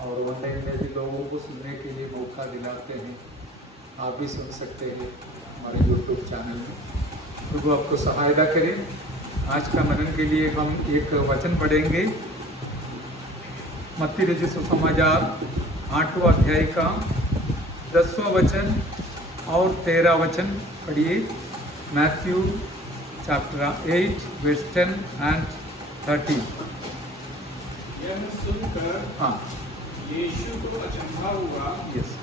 और ऑनलाइन में भी लोगों को सुनने के लिए मौका दिलाते हैं। आप भी सुन सकते हैं हमारे यूट्यूब चैनल में। प्रभु आपको सहायता करें। आज का मनन के लिए हम एक वचन पढ़ेंगे। मत्ती रचित सुसमाचार 8वां अध्याय का 10वां वचन और 13 वचन पढ़िए। Matthew chapter 8 verse 10 and 13। यह सुनकर हाँ, यीशु को अचंभा हुआ यस।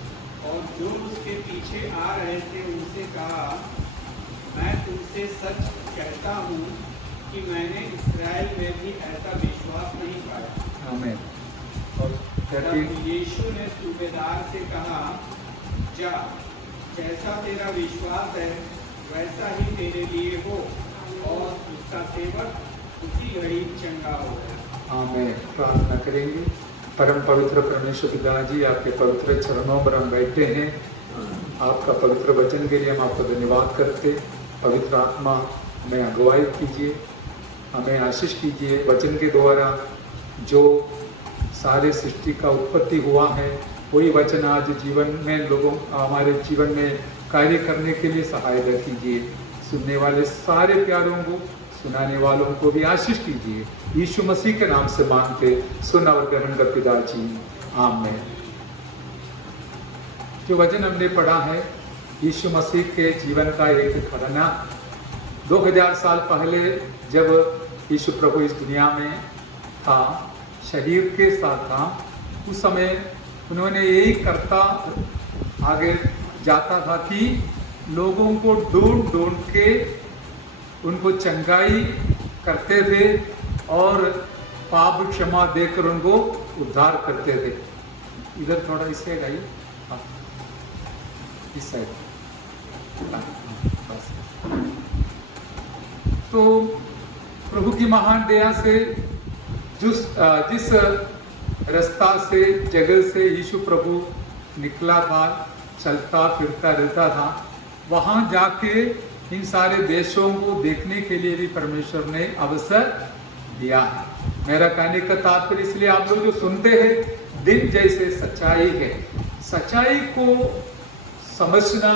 और जो उसके पीछे आ रहे थे उनसे कहा, मैं तुमसे सच कहता हूँ कि मैंने इस्राएल में भी ऐसा विश्वास नहीं पाया। आमीन। और तब 13 यीशु ने सूबेदार से कहा, जा, जैसा तेरा विश्वास है वैसा ही तेरे लिए हो। और उसका सेवक उसी घड़ी चंगा हो गया। आमीन। प्रार्थना करेंगे। परम पवित्र परमेश्वर पिता जी, आपके पवित्र चरणों पर हम बैठे हैं। आपका पवित्र वचन के लिए हम आपको धन्यवाद करते। पवित्र आत्मा में अगुवाई कीजिए, हमें आशीष कीजिए। वचन के द्वारा जो सारे सृष्टि का उत्पत्ति हुआ है वही वचन आज जीवन में लोगों हमारे जीवन में कार्य करने के लिए सहायता कीजिए। सुनने वाले सारे प्यारों को, सुनाने वालों को भी आशीष कीजिए। यीशु मसीह के नाम से मांगते सुन और ग्रहण कर पिताजी, आमीन। जो वचन हमने पढ़ा है यीशु मसीह के जीवन का एक घटना। 2000 साल पहले जब यीशु प्रभु इस दुनिया में था, शरीर के साथ था, उस समय उन्होंने यही करता आगे जाता था कि लोगों को ढूंढ ढूंढ के उनको चंगाई करते थे और पाप क्षमा देकर उनको उद्धार करते थे। इधर थोड़ा इस साइड आइए, हाँ, इस साइड, बस। तो प्रभु की महान दया से जिस रास्ता से, जगह से यीशु प्रभु निकला था, चलता फिरता रहता था, वहाँ जाके इन सारे देशों को देखने के लिए भी परमेश्वर ने अवसर दिया है। मेरा कहने का तात्पर्य इसलिए आप लोग जो सुनते हैं, दिन जैसे सच्चाई है, सच्चाई को समझना,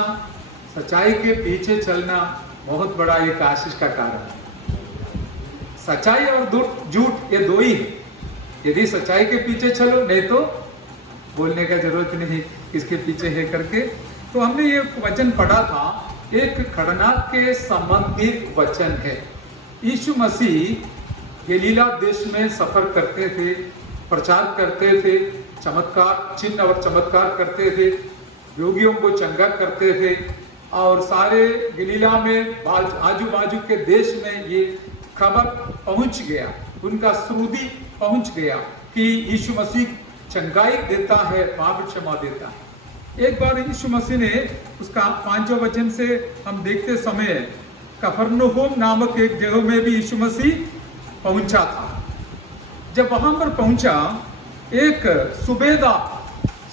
सच्चाई के पीछे चलना बहुत बड़ा एक आशीष का कारण है। सच्चाई और झूठ ये दो ही है। यदि सच्चाई के पीछे चलो, नहीं तो बोलने का जरूरत नहीं किसके पीछे है करके। तो हमने ये वचन पढ़ा था, एक घटना के संबंधित वचन है। यीशु मसीह गलीला देश में सफर करते थे, प्रचार करते थे, चमत्कार, चिन्ह और चमत्कार करते थे, रोगियों को चंगा करते थे, और सारे गलीला में आजू बाजू के देश में ये खबर पहुंच गया, उनका श्रुति पहुंच गया कि यीशु मसीह चंगाई देता है, पाप क्षमा देता है। एक बार यीशु मसीह ने उसका 5वां वचन से हम देखते समय कफरनहूम नामक एक जगह में भी यीशु मसीह पहुंचा था। जब वहां पर पहुंचा, एक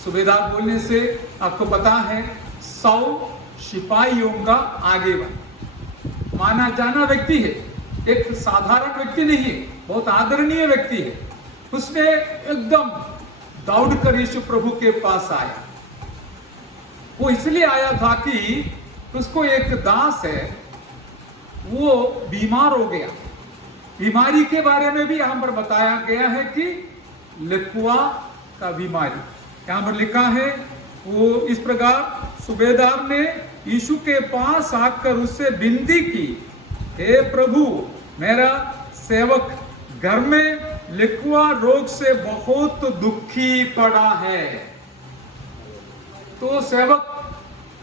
सूबेदार बोलने से आपको पता है 100 सिपाहियों का आगेवान माना जाना व्यक्ति है। एक साधारण व्यक्ति नहीं है, बहुत आदरणीय व्यक्ति है। उसने एकदम दौड़कर यीशु प्रभु के पास आया। वो इसलिए आया था कि उसको एक दास है, वो बीमार हो गया। बीमारी के बारे में भी यहां पर बताया गया है कि लकवा का बीमारी यहां पर लिखा है। वो इस प्रकार सूबेदार ने यीशु के पास आकर उससे विनती की, हे प्रभु, मेरा सेवक घर में लकवा रोग से बहुत दुखी पड़ा है। तो सेवक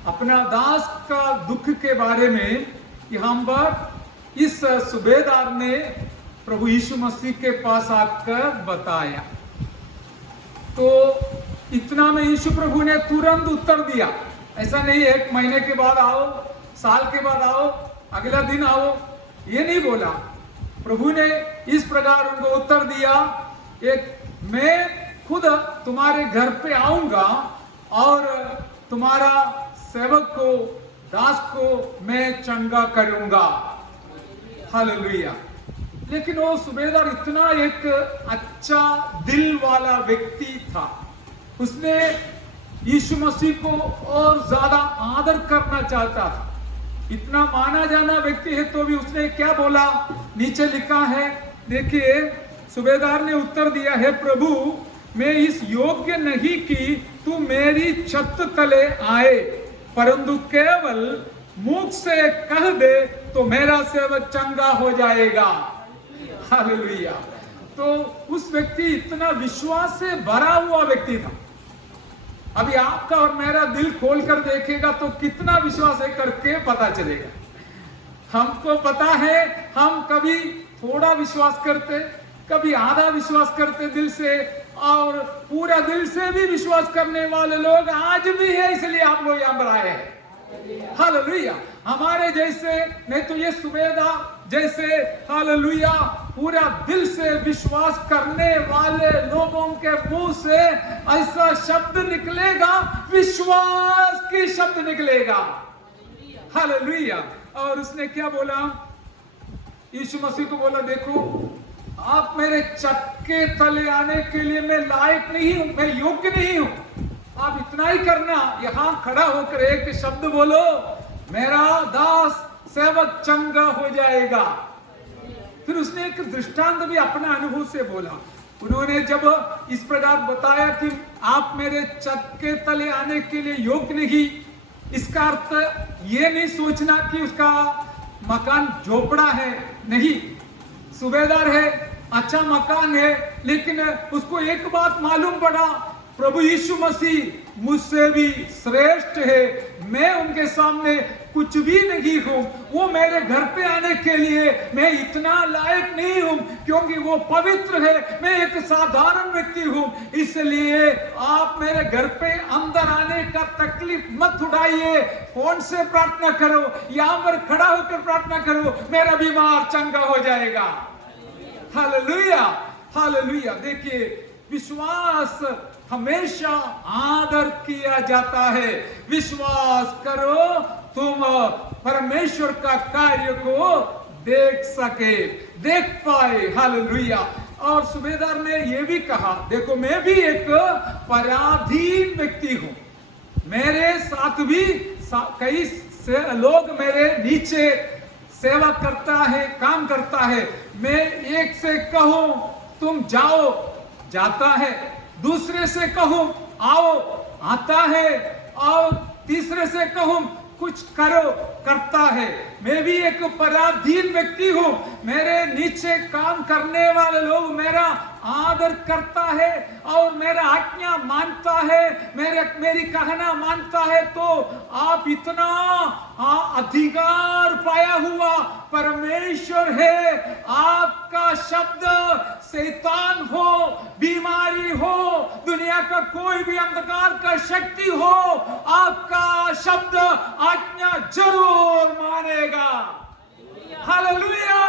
अपना दास का दुख के बारे में यहाँ पर इस सूबेदार ने प्रभु यीशु मसीह के पास आकर बताया। तो इतना में यीशु प्रभु ने तुरंत उत्तर दिया। ऐसा नहीं 1 महीने के बाद आओ, साल के बाद आओ, अगला दिन आओ, ये नहीं बोला। प्रभु ने इस प्रकार उनको उत्तर दिया, मैं खुद तुम्हारे घर पे आऊंगा और तुम्हारा सेवक को, दास को मैं चंगा करूंगा। हालेलुया। लेकिन वो सूबेदार इतना एक अच्छा दिल वाला व्यक्ति था, उसने यीशु मसीह को और ज्यादा आदर करना चाहता था। इतना माना जाना व्यक्ति है तो भी उसने क्या बोला, नीचे लिखा है, देखिए सूबेदार ने उत्तर दिया, है प्रभु मैं इस योग्य नहीं कि तू मेरी छत तले आए, परंतु केवल मुख से कह दे तो मेरा सेवक चंगा हो जाएगा। हालेलुया। तो उस व्यक्ति इतना विश्वास से भरा हुआ व्यक्ति था। अभी आपका और मेरा दिल खोलकर देखेगा तो कितना विश्वास है करके पता चलेगा। हमको पता है हम कभी थोड़ा विश्वास करते, कभी आधा विश्वास करते दिल से, और पूरा दिल से भी विश्वास करने वाले लोग आज भी है, इसलिए आप लोग यहां पर आए हैं। हालेलुया। हमारे जैसे नहीं तो ये सूबेदार जैसे हालेलुया पूरा दिल से विश्वास करने वाले लोगों के मुंह से ऐसा शब्द निकलेगा, विश्वास की शब्द निकलेगा। हालेलुया। और उसने क्या बोला, यीशु मसीह को बोला, देखो आप मेरे चक्के तले आने के लिए मैं लायक नहीं हूं, मैं योग्य नहीं हूं, आप इतना ही करना, यहां खड़ा होकर एक शब्द बोलो, मेरा दास सेवक चंगा हो जाएगा। फिर उसने एक दृष्टांत भी अपना अनुभव से बोला। उन्होंने जब इस प्रकार बताया कि आप मेरे चक्के तले आने के लिए योग्य नहीं, इसका अर्थ ये नहीं सोचना कि उसका मकान झोपड़ा है, नहीं, सूबेदार है, अच्छा मकान है, लेकिन उसको एक बात मालूम पड़ा, प्रभु यीशु मसीह मुझसे भी श्रेष्ठ है, मैं उनके सामने कुछ भी नहीं हूं, वो मेरे घर पे आने के लिए मैं इतना लायक नहीं हूं, क्योंकि वो पवित्र है, मैं एक साधारण व्यक्ति हूं, इसलिए आप मेरे घर पे अंदर आने का तकलीफ मत उठाइए, फोन से प्रार्थना करो, यहां पर खड़ा होकर प्रार्थना करो, मेरा बीमार चंगा हो जाएगा। Hallelujah, hallelujah. देखिए विश्वास हमेशा आदर किया जाता है। विश्वास करो तुम परमेश्वर का कार्य को देख सके, देख पाए। हालेलुया। और सूबेदार ने यह भी कहा, देखो मैं भी एक पराधीन व्यक्ति हूं, मेरे साथ भी कई लोग मेरे नीचे सेवा करता है, काम करता है, मैं एक से कहूं तुम जाओ, जाता है, दूसरे से कहूं आओ, आता है, और तीसरे से कहूं कुछ करो, करता है। मैं भी एक पराधीन व्यक्ति हूं, मेरे नीचे काम करने वाले लोग मेरा आदर करता है और मेरा आज्ञा मानता है, मेरी कहना मानता है, तो आप इतना अधिकार पाया हुआ परमेश्वर है, आपका शब्द शैतान हो, बीमारी हो, दुनिया का कोई भी अंधकार का शक्ति हो, आपका शब्द आज्ञा जरूर मानेगा। हालेलुया।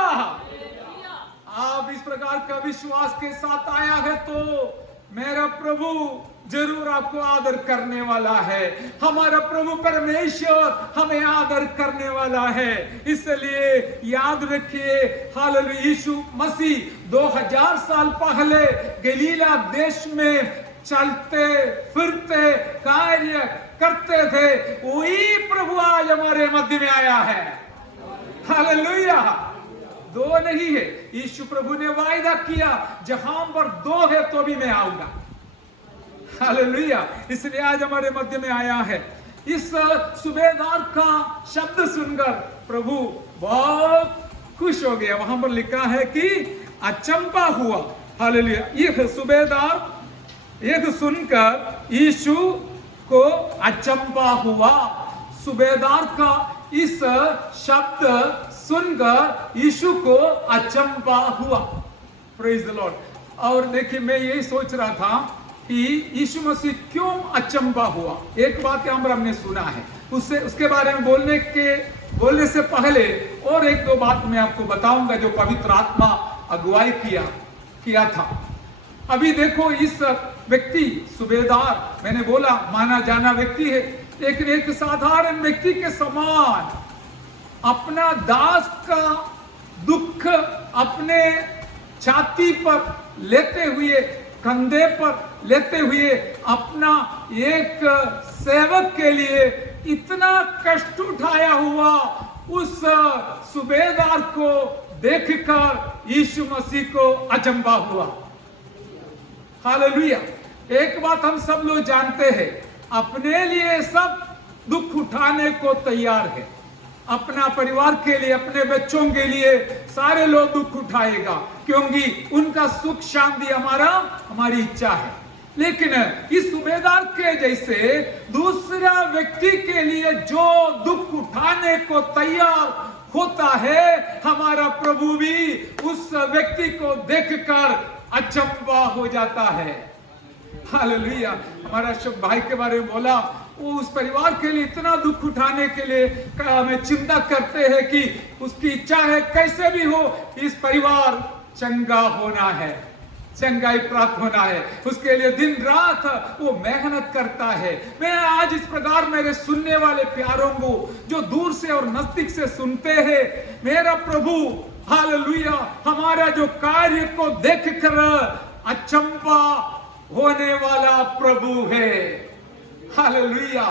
आप इस प्रकार का विश्वास के साथ आया है तो मेरा प्रभु जरूर आपको आदर करने वाला है, हमारा प्रभु परमेश्वर हमें आदर करने वाला है। इसलिए याद रखिए, हालेलुया, यीशु मसीह 2000 साल पहले गलीला देश में चलते फिरते कार्य करते थे, वही प्रभु आज हमारे मध्य में आया है। हालेलुया। दो नहीं है, यीशु प्रभु ने वायदा किया, जहां पर दो है तो भी मैं आऊंगा। हालेलुया। इसलिए आज हमारे मध्य में आया है। इस सूबेदार का शब्द सुनकर प्रभु बहुत खुश हो गया। वहां पर लिखा है कि अचंभा हुआ। हालेलुया। यह सूबेदार यह सुनकर यीशु को अचंभा हुआ। सूबेदार का इस शब्द सुनकर यीशु को अचंभा हुआ। Praise the Lord. और देखिए मैं यही सोच रहा था कि यीशु मसीह क्यों अचंभा हुआ। एक बात यहाँ पर हमने सुना है, उसके बारे में बोलने से पहले और एक दो बात मैं आपको बताऊंगा जो पवित्र आत्मा अगुवाई किया था। अभी देखो इस व्यक्ति सूबेदार, मैंने बोला माना जाना व्यक्ति है, लेकिन एक साधारण व्यक्ति के समान अपना दास का दुख अपने छाती पर लेते हुए कंधे पर लेते हुए अपना एक सेवक के लिए इतना कष्ट उठाया हुआ उस सूबेदार को देखकर यीशु मसीह को अचंभा हुआ। हालेलुया। एक बात हम सब लोग जानते हैं, अपने लिए सब दुख उठाने को तैयार है। अपना परिवार के लिए, अपने बच्चों के लिए सारे लोग दुख उठाएगा, क्योंकि उनका सुख शांति हमारी इच्छा है। लेकिन इस सूबेदार के जैसे दूसरा व्यक्ति के लिए जो दुख उठाने को तैयार होता है, हमारा प्रभु भी उस व्यक्ति को देखकर अचंभा हो जाता है। हालेलुया। हमारा शुभ भाई के बारे में बोला, वो उस परिवार के लिए इतना दुख उठाने के लिए हमें चिंता करते हैं कि उसकी इच्छा है कैसे भी हो इस परिवार चंगा होना है, चंगाई प्राप्त होना है। उसके लिए दिन रात वो मेहनत करता है। मैं आज इस प्रकार मेरे सुनने वाले प्यारों को जो दूर से और नजदीक से सुनते हैं, मेरा प्रभु हालेलुया हमारा जो कार्य को देखकर अचंभा होने वाला प्रभु है। हालेलुया।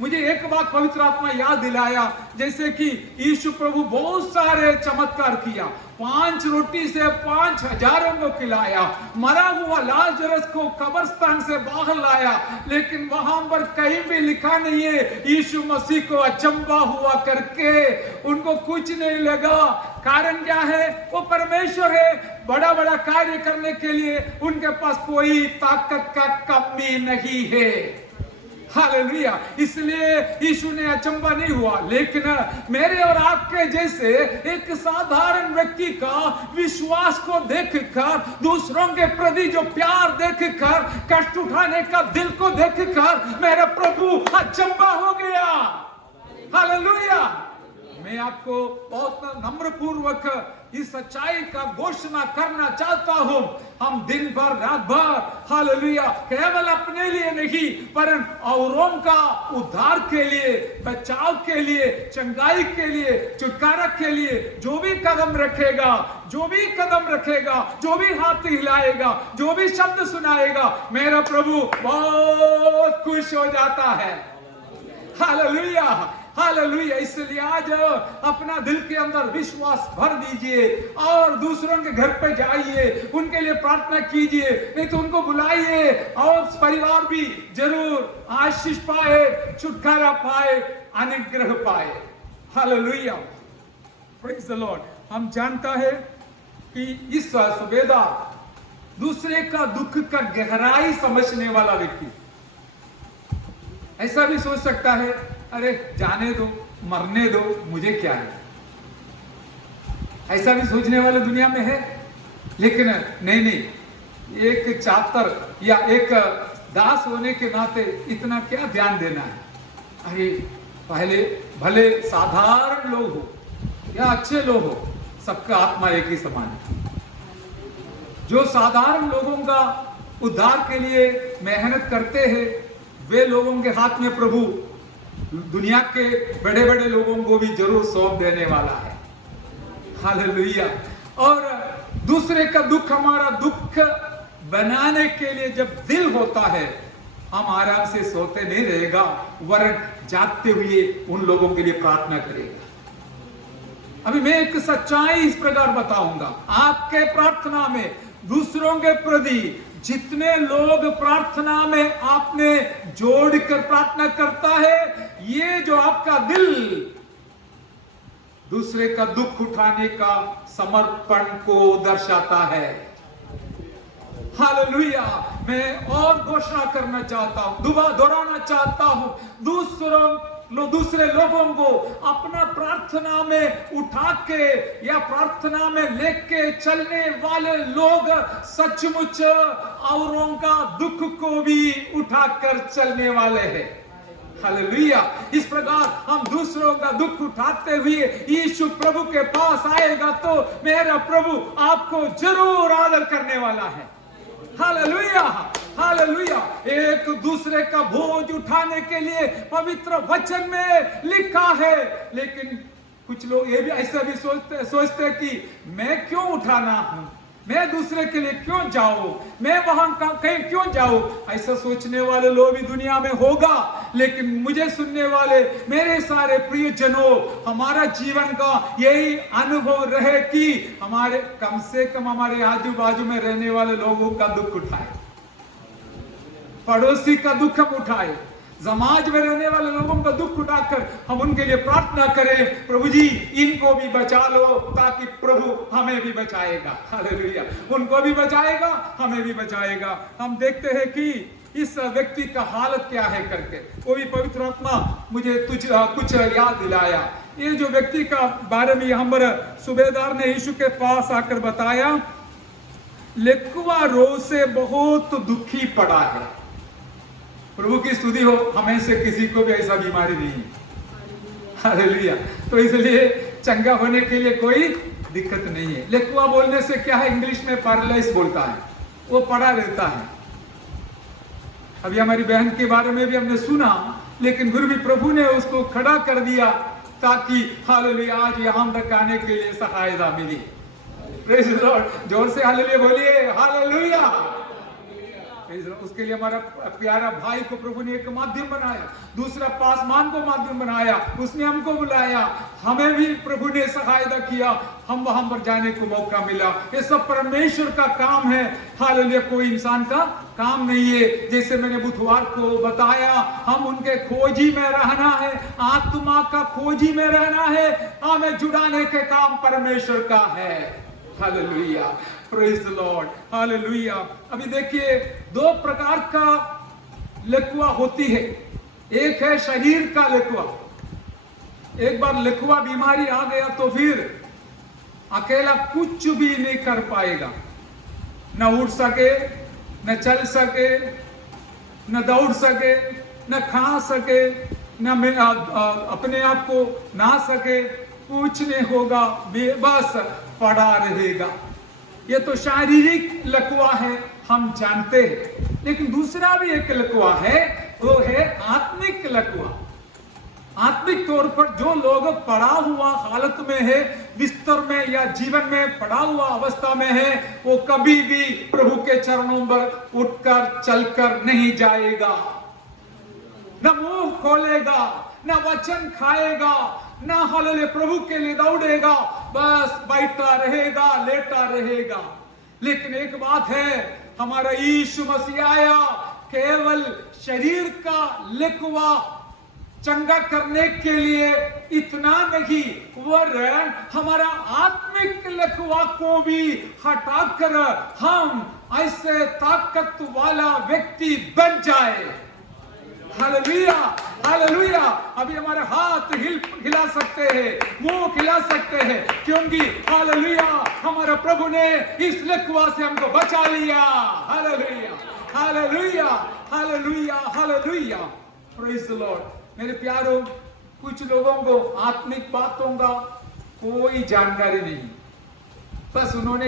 मुझे एक बात पवित्र आत्मा याद दिलाया, जैसे कि यीशु प्रभु बहुत सारे चमत्कार किया, 5 रोटी से 5,000 को खिलाया, मरा हुआ लाजरस को कब्रिस्तान से बाहर लाया, लेकिन वहां पर कहीं भी लिखा नहीं है यीशु मसीह को अचंभा हुआ करके उनको कुछ नहीं लगा। कारण क्या है? वो परमेश्वर है, बड़ा बड़ा कार्य करने के लिए उनके पास कोई ताकत का कमी नहीं है। हालेलुया। इसलिए यीशु ने अचंभा नहीं हुआ। लेकिन मेरे और आपके जैसे एक साधारण व्यक्ति का विश्वास को देखकर, दूसरों के प्रति जो प्यार देखकर, कष्ट उठाने का दिल को देखकर मेरा प्रभु अचंभा हो गया। हालेलुया। मैं आपको बहुत नम्र पूर्वक इस सच्चाई का घोषणा करना चाहता हूं। हम दिन भर रात भर हालेलुया केवल अपने लिए नहीं, पर औरों का उद्धार के लिए, बचाव के लिए, चंगाई के लिए, छुटकारा के लिए जो भी कदम रखेगा, जो भी हाथ हिलाएगा, जो भी शब्द सुनाएगा, मेरा प्रभु बहुत खुश हो जाता है। Hallelujah, hallelujah. इसलिए आज अपना दिल के अंदर विश्वास भर दीजिए और दूसरों के घर पे जाइए, उनके लिए प्रार्थना कीजिए, नहीं तो उनको बुलाइए और परिवार भी जरूर आशीष पाए, छुटकारा पाए, अनुग्रह पाए। Hallelujah, praise the Lord. हम जानता है कि इस सूबेदार दूसरे का दुख का गहराई समझने वाला व्यक्ति ऐसा भी सोच सकता है, अरे जाने दो, मरने दो, मुझे क्या है। ऐसा भी सोचने वाले दुनिया में है। लेकिन नहीं, एक चातर या एक दास होने के नाते इतना क्या ध्यान देना है। अरे पहले भले साधारण लोग हो या अच्छे लोग हो, सबका आत्मा एक ही समान है। जो साधारण लोगों का उद्धार के लिए मेहनत करते हैं, वे लोगों के हाथ में प्रभु दुनिया के बड़े बड़े लोगों को भी जरूर सौंप देने वाला है। हालेलुया। और दूसरे का दुख हमारा दुख बनाने के लिए जब दिल होता है, हम आराम से सोते नहीं रहेगा, वरन जागते हुए उन लोगों के लिए प्रार्थना करेगा। अभी मैं एक सच्चाई इस प्रकार बताऊंगा। आपके प्रार्थना में दूसरों के प्रति जितने लोग प्रार्थना में आपने जोड़कर प्रार्थना करता है, ये जो आपका दिल दूसरे का दुख उठाने का समर्पण को दर्शाता है। हालेलुया। मैं और घोषणा करना चाहता हूं, दोहराना चाहता हूं, दूसरे लोगों को अपना प्रार्थना में उठा के या प्रार्थना में लेके चलने वाले लोग सचमुच औरों का दुख को भी उठाकर चलने वाले हैं। हालेलुया। इस प्रकार हम दूसरों का दुख उठाते हुए यीशु प्रभु के पास आएगा तो मेरा प्रभु आपको जरूर आदर करने वाला है। Hallelujah, hallelujah. एक दूसरे का बोझ उठाने के लिए पवित्र वचन में लिखा है, लेकिन कुछ लोग ये भी ऐसा भी सोचते कि मैं क्यों उठाना हूं, मैं दूसरे के लिए क्यों जाऊं, मैं वहां कहीं क्यों जाऊं। ऐसा सोचने वाले लोग भी दुनिया में होगा, लेकिन मुझे सुनने वाले मेरे सारे प्रियजनों, हमारा जीवन का यही अनुभव रहे कि हमारे कम से कम हमारे आजू बाजू में रहने वाले लोगों का दुख उठाए, पड़ोसी का दुख हम उठाए, समाज में रहने वाले लोगों का दुख उठाकर हम उनके लिए प्रार्थना करें, प्रभु जी इनको भी बचा लो, ताकि प्रभु हमें भी बचाएगा। हालेलुया, उनको भी बचाएगा, हमें भी बचाएगा। हम देखते हैं कि इस व्यक्ति का हालत क्या है करके, वो भी पवित्र आत्मा मुझे कुछ याद दिलाया। ये जो व्यक्ति का बारे में हमारे सूबेदार ने यीशु के पास आकर बताया, लेकुआ रोग से बहुत दुखी पड़ा है। प्रभु की स्तुति हो, हमें से किसी को भी ऐसा बीमारी नहीं है। हालेलुया। तो इसलिए चंगा होने के लिए कोई दिक्कत नहीं है। लेकुआ बोलने से क्या है, इंग्लिश में पैरालाइज बोलता है, वो पड़ा रहता है। अभी हमारी बहन के बारे में भी हमने सुना, लेकिन फिर भी प्रभु ने उसको खड़ा कर दिया ताकि हालेलुया आज यहां तक आने के लिए सहायता मिली। प्रेज द लॉर्ड, जोर से हालेलुया बोलिए, हालेलुया। उसके लिए हमारा प्यारा भाई को प्रभु ने एक माध्यम बनाया, दूसरा पासमान को माध्यम बनाया, उसने हमको बुलाया, हमें भी प्रभु ने सहायता किया, हम वहां पर जाने को मौका मिला। ये सब परमेश्वर का काम है। हालेलुया, कोई इंसान का काम नहीं है। जैसे मैंने बुधवार को बताया, हम उनके खोजी में रहना है, आत्मा का खोजी में रहना है, हमें जुड़ाने के काम परमेश्वर का है। Hallelujah, praise the Lord, hallelujah. अभी देखिए, दो प्रकार का लकवा होती है। एक है शरीर का लकवा। एक बार लकवा बीमारी आ गया तो फिर अकेला कुछ भी नहीं कर पाएगा, न उठ सके, न चल सके, न दौड़ सके, न खा सके, न अपने आप को नहा सके, कुछ नहीं होगा, बेबस पड़ा रहेगा। ये तो शारीरिक लकवा है, हम जानते हैं। लेकिन दूसरा भी एक लकवा है, वो है आत्मिक लकवा। आत्मिक तौर पर जो लोग पड़ा हुआ हालत में है, बिस्तर में या जीवन में पड़ा हुआ अवस्था में है, वो कभी भी प्रभु के चरणों पर उठकर चलकर नहीं जाएगा, न मुंह खोलेगा, न वचन खाएगा, न हालेलुया प्रभु के लिए दौड़ेगा, बस बैठा रहेगा, लेटा रहेगा। लेकिन एक बात है, हमारा यीशु मसीह आया केवल शरीर का लकवा चंगा करने के लिए इतना नहीं, वरन हमारा आत्मिक लकवा को भी हटाकर हम ऐसे ताकत वाला व्यक्ति बन जाए। Hallelujah, hallelujah. अभी हमारे हाथ हिला सकते हैं, मुंह हिला सकते हैं, क्योंकि हालेलुया हमारे प्रभु ने इस लकवा से हमको बचा लिया। Hallelujah, hallelujah, hallelujah, hallelujah, praise the Lord. मेरे प्यारों, कुछ लोगों को आत्मिक बातों का कोई जानकारी नहीं, बस उन्होंने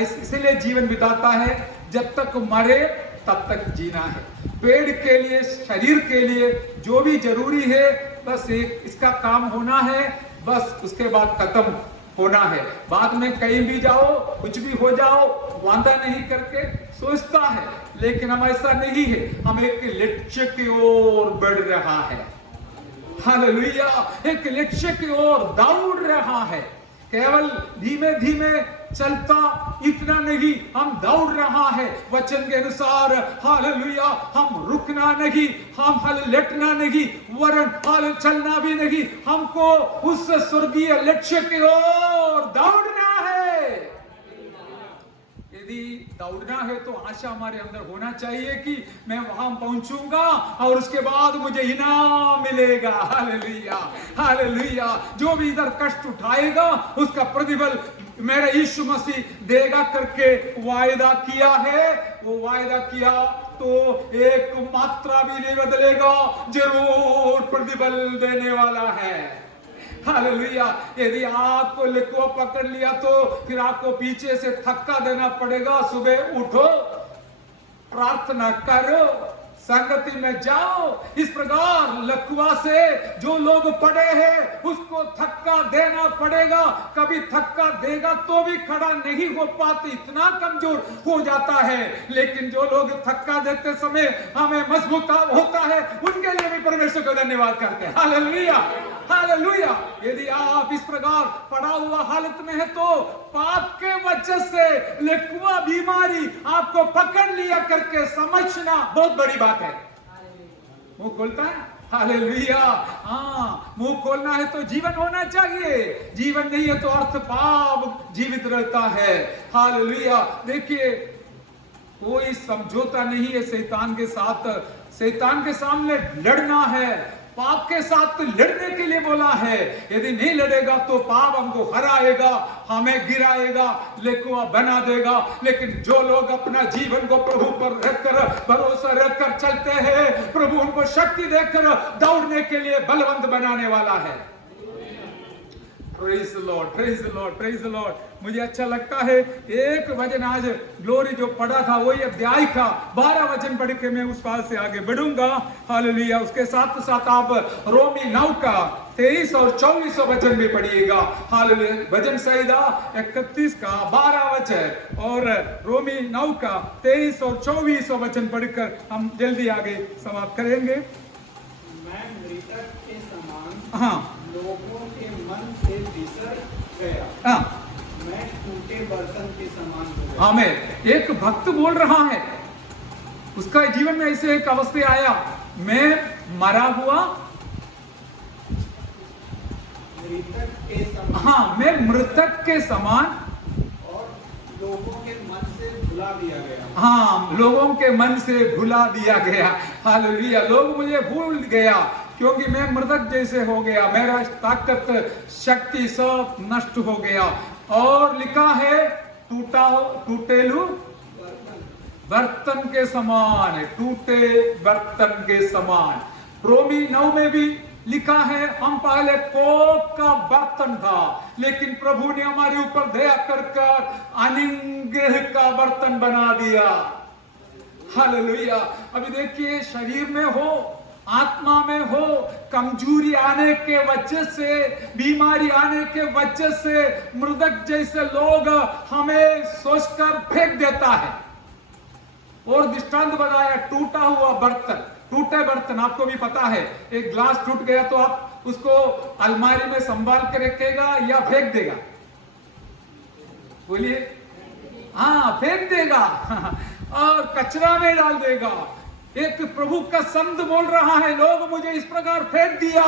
इसलिए जीवन बिताता है, जब तक मरे तब तक जीना है। पेड़ के लिए, शरीर के लिए जो भी जरूरी है, बस एक इसका काम होना है, बस उसके बाद खत्म होना है। बाद में कहीं भी जाओ, कुछ भी हो जाओ, वादा नहीं करके सोचता है। लेकिन हम ऐसा नहीं है, हम एक लक्ष्य की ओर बढ़ रहा है। हालेलुया, एक लक्ष्य की ओर दौड़ रहा है। केवल धीमे धीमे चलता इतना नहीं, हम दौड़ रहा है वचन के अनुसार। हालेलुया, हम रुकना नहीं, हम लेटना नहीं, वरन चलना भी नहीं, हमको उस स्वर्गीय लक्ष्य की ओर दौड़ना है। यदि दौड़ना है तो आशा हमारे अंदर होना चाहिए कि मैं वहां पहुंचूंगा और उसके बाद मुझे इनाम मिलेगा। Hallelujah, hallelujah. जो भी इधर कष्ट उठाएगा उसका प्रतिफल मेरा यीशु मसीह देगा करके वायदा किया है। वो वायदा किया तो एक मात्रा भी नहीं बदलेगा, जरूर प्रतिफल देने वाला है। हालेलुया। यदि आपको लकवा पकड़ लिया तो फिर आपको पीछे से धक्का देना पड़ेगा। सुबह उठो, प्रार्थना करो, संगति में जाओ। इस प्रकार लकवा से जो लोग पड़े हैं उसको धक्का देना पड़ेगा। कभी धक्का देगा तो भी खड़ा नहीं हो पाते, इतना कमजोर हो जाता है। लेकिन जो लोग धक्का देते समय हमें मजबूत होता है, उनके लिए भी परमेश्वर को धन्यवाद करते हैं। Hallelujah, hallelujah. यदि आप इस प्रकार पड़ा हुआ हालत में है तो पाप के वजह से लकवा बीमारी आपको पकड़ लिया करके समझना बहुत बड़ी बात है। मुंह खोलता है, हालेलुया। हाँ, मुंह खोलना है तो जीवन होना चाहिए, जीवन नहीं है तो अर्थ पाप जीवित रहता है। हालेलुया। देखिए, कोई समझौता नहीं है शैतान के साथ। शैतान के सामने लड़ना है, पाप के साथ लड़ने के लिए बोला है। यदि नहीं लड़ेगा तो पाप हमको हराएगा, हमें गिराएगा, लकवा बना देगा। लेकिन जो लोग अपना जीवन को प्रभु पर रखकर, भरोसा रखकर चलते हैं, प्रभु उनको शक्ति देकर दौड़ने के लिए बलवंत बनाने वाला है। Praise the Lord, praise the Lord, praise the Lord. मुझे अच्छा लगता है एक वचन आज ग्लोरी जो पढ़ा था वही अध्याय का 12 वचन पढ़ के मैं उस पास से आगे बढ़ूंगा। हालेलुया। उसके साथ साथ आप रोमी 9 का 23 और 24 वचन भी पढ़िएगा। हालेलुया। भजन संहिता 31 का 12 वचन और रोमी 9 का 23 और 24 वचन पढ़कर हम जल्दी आगे समाप्त करेंगे। मैं मृतक के समान हाँ, लोगों के मन से बिसर गया। हाँ, मैं टूटे बर्तन के समान हो गया। हमें एक भक्त बोल रहा है, उसका जीवन में ऐसे एक अवस्था आया, मैं मरा हुआ, मृतक के समान। हाँ, मैं मृतक के समान और लोगों के मन से भुला दिया गया। हाँ, लोगों के मन से भुला दिया गया। हालेलुया। लोग मुझे भूल गया क्योंकि मैं मृतक जैसे हो गया, मेरा ताकत शक्ति सब नष्ट हो गया। और लिखा है टूटेलू बर्तन के समान है, टूटे बर्तन के समान। रोमी 9 में भी लिखा है हम पहले कोप का बर्तन था, लेकिन प्रभु ने हमारे ऊपर दया कर अनुग्रह का बर्तन बना दिया। हालेलुया। अभी देखिए, शरीर में हो, आत्मा में हो, कमजोरी आने के वजह से, बीमारी आने के वजह से मृतक जैसे लोग हमें सोचकर फेंक देता है। और दृष्टांत बताया टूटा हुआ बर्तन, टूटे बर्तन आपको भी पता है, एक ग्लास टूट गया तो आप उसको अलमारी में संभाल के रखेगा या फेंक देगा? बोलिए। हाँ, फेंक देगा और कचरा में डाल देगा। एक प्रभु का संत बोल रहा है, लोग मुझे इस प्रकार फेंक दिया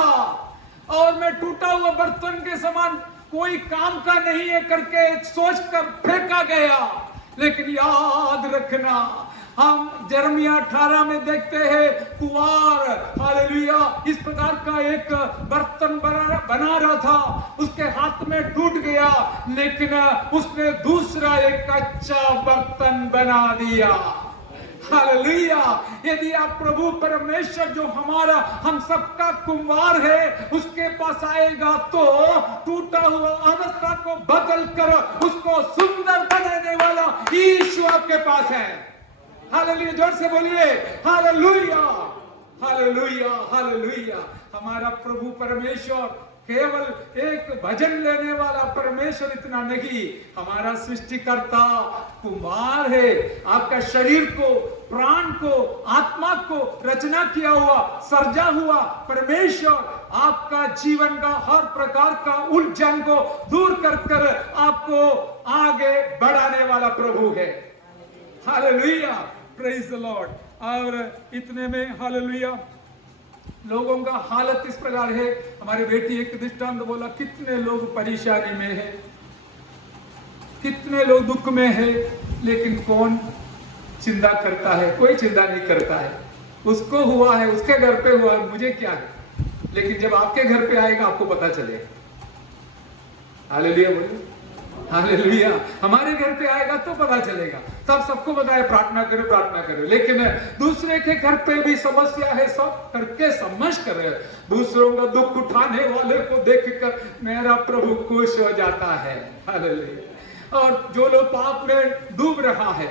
और मैं टूटा हुआ बर्तन के समान कोई काम का नहीं है करके सोचकर फेंका गया। लेकिन याद रखना, हम यिर्मयाह 18 में देखते हैं कुंवार, हालेलुया, इस प्रकार का एक बर्तन बना रहा था, उसके हाथ में टूट गया, लेकिन उसने दूसरा एक अच्छा बर्तन बना दिया। हालेलुया। यदि आप प्रभु परमेश्वर जो हमारा हम सबका कुंवार है उसके पास आएगा तो टूटा हुआ अवस्था को बदल कर उसको सुंदर बनाने वाला यीशु आपके पास है। हालेलुया। जोर से बोलिए हालेलुया, हालेलुया, हालेलुया। हमारा प्रभु परमेश्वर केवल एक भजन लेने वाला परमेश्वर इतना नहीं, हमारा सृष्टिकर्ता कुमार है। आपका शरीर को, प्राण को, आत्मा को रचना किया हुआ, सर्जा हुआ परमेश्वर आपका जीवन का हर प्रकार का उलझन को दूर कर आपको आगे बढ़ाने वाला प्रभु है। Hallelujah, praise the Lord. और इतने में हालेलुया, लोगों का हालत इस प्रकार है। हमारी बेटी एक दृष्टांत बोला, कितने लोग परेशानी में है, कितने लोग दुख में है, लेकिन कौन चिंता करता है? कोई चिंता नहीं करता है। उसको हुआ है, उसके घर पे हुआ है, मुझे क्या है। लेकिन जब आपके घर पे आएगा आपको पता चलेगा। हालेलुया बोलिए हालेलुया। हमारे घर पे आएगा तो पता चलेगा, तब सबको बताए प्रार्थना करो, प्रार्थना करो। लेकिन दूसरे के घर पे भी समस्या है, सब करके समझ कर दूसरों का दुख उठाने वाले को देखकर मेरा प्रभु खुश हो जाता है। हालेलुया। और जो लोग पाप में डूब रहा है,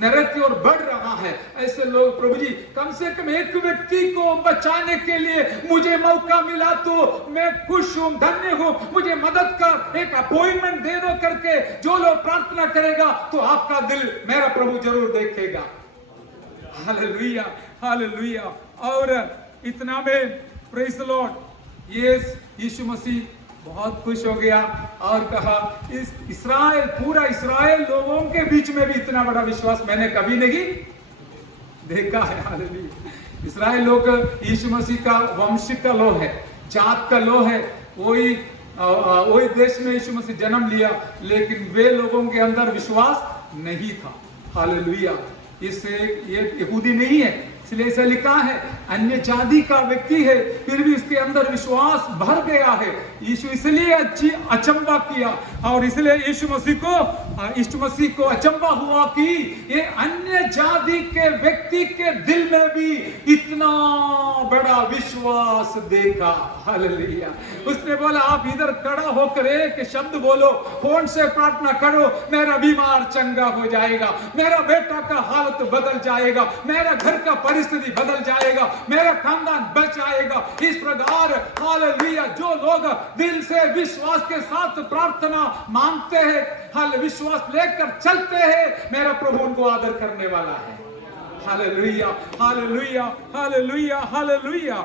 नरक की ओर बढ़ रहा है। ऐसे लोग प्रभु जी कम से कम एक व्यक्ति को बचाने के लिए मुझे मौका मिला तो मैं खुश हूं, धन्य हूं, मुझे मदद कर, एक अपॉइंटमेंट दे दो करके जो लोग प्रार्थना करेगा तो आपका दिल मेरा प्रभु जरूर देखेगा। Hallelujah, hallelujah. और इतना में प्रेज द लॉर्ड, यीशु मसीह बहुत खुश हो गया और कहा इस इस्राएल, पूरा इस्राएल लोगों के बीच में भी इतना बड़ा विश्वास मैंने कभी नहीं देखा है। हालेलुया। इस्राएल लोग यीशु मसीह का वंश का लो है, जात का लो है। वही देश में यीशु मसीह जन्म लिया, लेकिन वे लोगों के अंदर विश्वास नहीं था। हालेलुया। इससे ये यहूदी नहीं है, इसलिए ऐसा लिखा है, अन्य जाति का व्यक्ति है, फिर भी उसके अंदर विश्वास भर गया है। यीशु इसलिए अचंबा किया, और इसलिए यीशु मसीह को अचंबा हुआ कि ये अन्य जाति के व्यक्ति के दिल में भी इतना बड़ा विश्वास देखा। हालेलुया। उसने बोला आप इधर खड़ा होकर एक शब्द बोलो, फोन से प्रार्थना करो, मेरा बीमार चंगा हो जाएगा, मेरा बेटा का हालत बदल जाएगा, मेरा घर का परिस्थिति बदल जाएगा, मेरा खानदान बच जाएगा। इस प्रकार हालेलुया, जो लोग दिल से विश्वास के साथ प्रार्थना मांगते हैं, विश्वास लेकर चलते हैं, मेरा प्रभु उनको आदर करने वाला है। Hallelujah, hallelujah, hallelujah, hallelujah.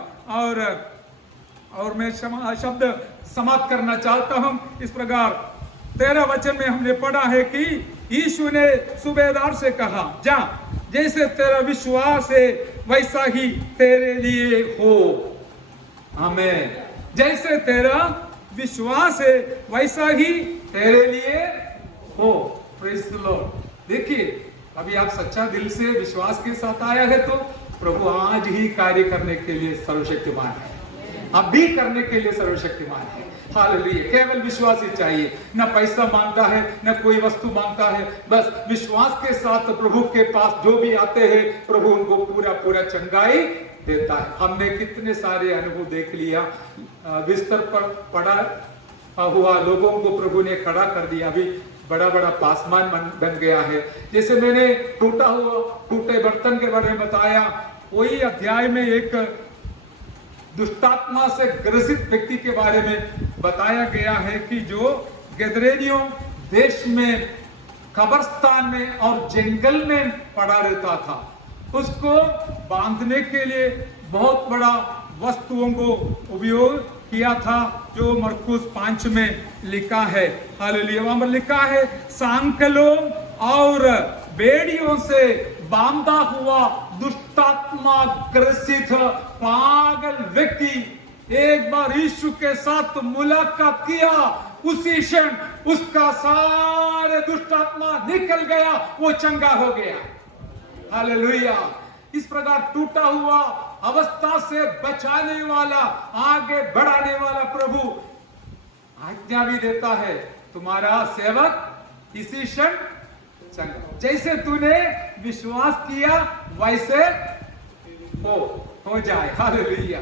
और मैं शब्द समाप्त करना चाहता हूं इस प्रकार। 13 वचन में हमने पढ़ा है कि यीशु ने सूबेदार से कहा, जा, जैसे तेरा विश्वास है वैसा ही तेरे लिए हो। आमीन। जैसे तेरा विश्वास है वैसा ही तेरे लिए हो। Praise the Lord. देखिए, अभी आप सच्चा दिल से विश्वास के साथ आया है तो प्रभु आज ही कार्य करने के लिए सर्वशक्तिमान है, अभी करने के लिए सर्वशक्तिमान है। हालेलुया। केवल विश्वास ही चाहिए, न पैसा मांगता है, न कोई वस्तु मांगता है, बस विश्वास के साथ प्रभु के पास जो भी आते हैं प्रभु उनको पूरा चंगाई देता है। हमने कितने सारे अनुभव देख लिया, बिस्तर पर पड़ा हुआ लोगों को प्रभु ने खड़ा कर दिया, अभी बड़ा पासमान बन गया है। जैसे मैंने टूटे बर्तन के बारे में बताया, वही अध्याय में एक दुष्टात्मा से ग्रसित व्यक्ति के बारे में बताया गया है कि जो गदरेनियों देश में कब्रिस्तान में और जंगल में पड़ा रहता था, उसको बांधने के लिए बहुत बड़ा वस्तुओं को उपयोग किया था, जो मरकुस 5 में लिखा है। हालेलुया। वहां पर लिखा है, सांकलों और बेड़ियों से बांधा हुआ दुष्टात्मा ग्रसित पागल व्यक्ति एक बार यीशु के साथ मुलाकात किया, उसी क्षण उसका सारे दुष्टात्मा निकल गया, वो चंगा हो गया। हालेलुया। इस प्रकार टूटा हुआ अवस्था से बचाने वाला, आगे बढ़ाने वाला प्रभु आज्ञा भी देता है, तुम्हारा सेवक इसी क्षण चंगा। जैसे तूने विश्वास किया वैसे हो जाए। हालेलुया।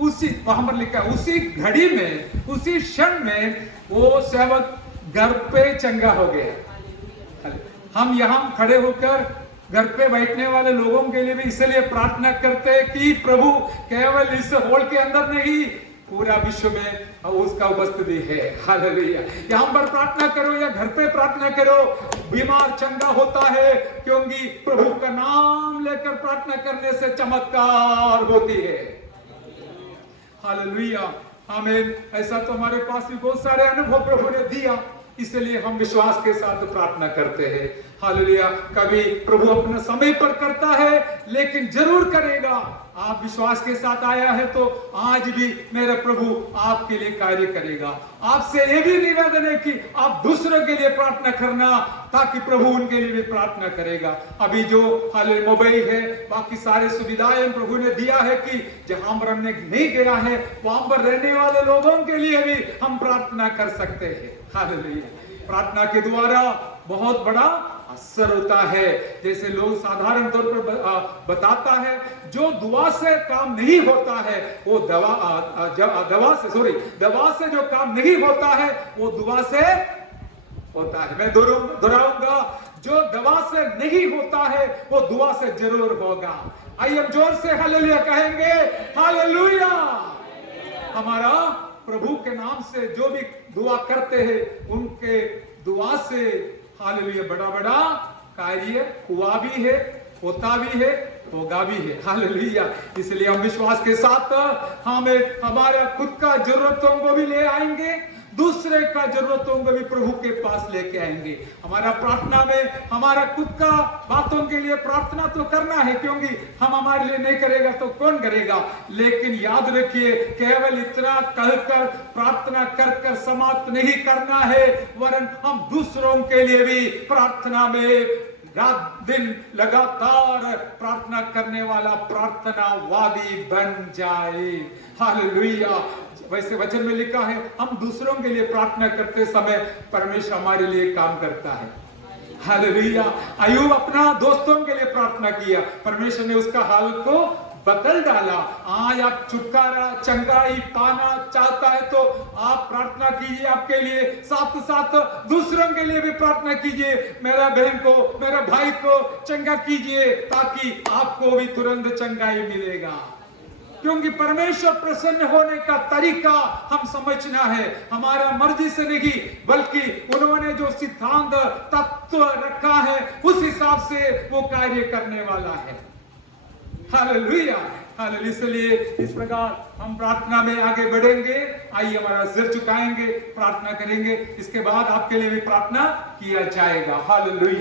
उसी वहां पर लिखा, उसी घड़ी में, उसी क्षण में वो सेवक घर पे चंगा हो गया। हम यहां खड़े होकर घर पे बैठने वाले लोगों के लिए भी इसलिए प्रार्थना करते हैं कि प्रभु केवल इस हॉल के अंदर नहीं, पूरा विश्व में उसका उपस्थिति है। हालेलुया। यहां पर प्रार्थना करो या घर पे प्रार्थना करो, बीमार चंगा होता है, क्योंकि प्रभु का नाम लेकर प्रार्थना करने से चमत्कार होती है। हालेलुया। आमीन। ऐसा तो हमारे पास भी बहुत सारे अनुभव प्रभु ने दिया, इसलिए हम विश्वास के साथ प्रार्थना करते हैं। हालेलुया। कभी प्रभु अपना समय पर करता है, लेकिन जरूर करेगा। आप विश्वास के साथ आया है तो आज भी मेरा प्रभु आपके लिए कार्य करेगा। आपसे यह भी निवेदन है कि आप दूसरों के लिए प्रार्थना करना, ताकि प्रभु उनके लिए भी प्रार्थना करेगा। अभी जो हाल मोबाइल है, बाकी सारे सुविधाएं प्रभु ने दिया है कि जहां पर हमने नहीं गया है वहां पर रहने वाले लोगों के लिए भी हम प्रार्थना कर सकते हैं। हालेलुया। प्रार्थना के द्वारा बहुत बड़ा असर होता है। जैसे लोग साधारण तौर पर बताता है, जो दुआ से काम नहीं होता है वो दवा से जो काम नहीं होता है वो दुआ से होता है। मैं दोहराऊंगा, जो दवा से नहीं होता है वो दुआ से जरूर होगा। आइए हम जोर से हालेलुया कहेंगे, हालेलुया। हमारा प्रभु के नाम से जो भी दुआ करते हैं उनके दुआ से हालेलुया बड़ा बड़ा कार्य हुआ भी है, होता भी है, होगा भी है। हालेलुया। इसलिए हम विश्वास के साथ हमें हमारा खुद का जरूरतों को भी ले आएंगे, दूसरे का जरूरतों को भी प्रभु के पास लेके आएंगे। हमारा प्रार्थना में हमारा खुद का बातों के लिए प्रार्थना तो करना है, क्योंकि हम हमारे लिए नहीं करेगा तो कौन करेगा। लेकिन याद रखिए, केवल इतना कहकर प्रार्थना कर कर समाप्त नहीं करना है, वरन हम दूसरों के लिए भी प्रार्थना में रात दिन लगातार प्रार्थना करने वाला प्रार्थनावादी बन जाए। हालेलुया। वैसे वचन में लिखा है, हम दूसरों के लिए प्रार्थना करते समय परमेश्वर हमारे लिए काम करता है। हालेलुया। अय्यूब अपना दोस्तों के लिए प्रार्थना किया, परमेश्वर ने उसका हाल को बदल डाला। आज आप छुटकारा चंगाई पाना चाहता है तो आप प्रार्थना कीजिए आपके लिए, साथ साथ दूसरों के लिए भी प्रार्थना कीजिए। मेरा बहन को, मेरा भाई को चंगा कीजिए, ताकि आपको भी तुरंत चंगाई मिलेगा। क्योंकि परमेश्वर प्रसन्न होने का तरीका हम समझना है, हमारा मर्जी से नहीं, बल्कि उन्होंने जो सिद्धांत तत्व रखा है उस हिसाब से वो कार्य करने वाला है। हालेलुया। हालेलुया। इसलिए इस प्रकार हम प्रार्थना में आगे बढ़ेंगे। आइए हमारा सिर झुकाएंगे, प्रार्थना करेंगे, इसके बाद आपके लिए भी प्रार्थना किया जाएगा। हालेलुया।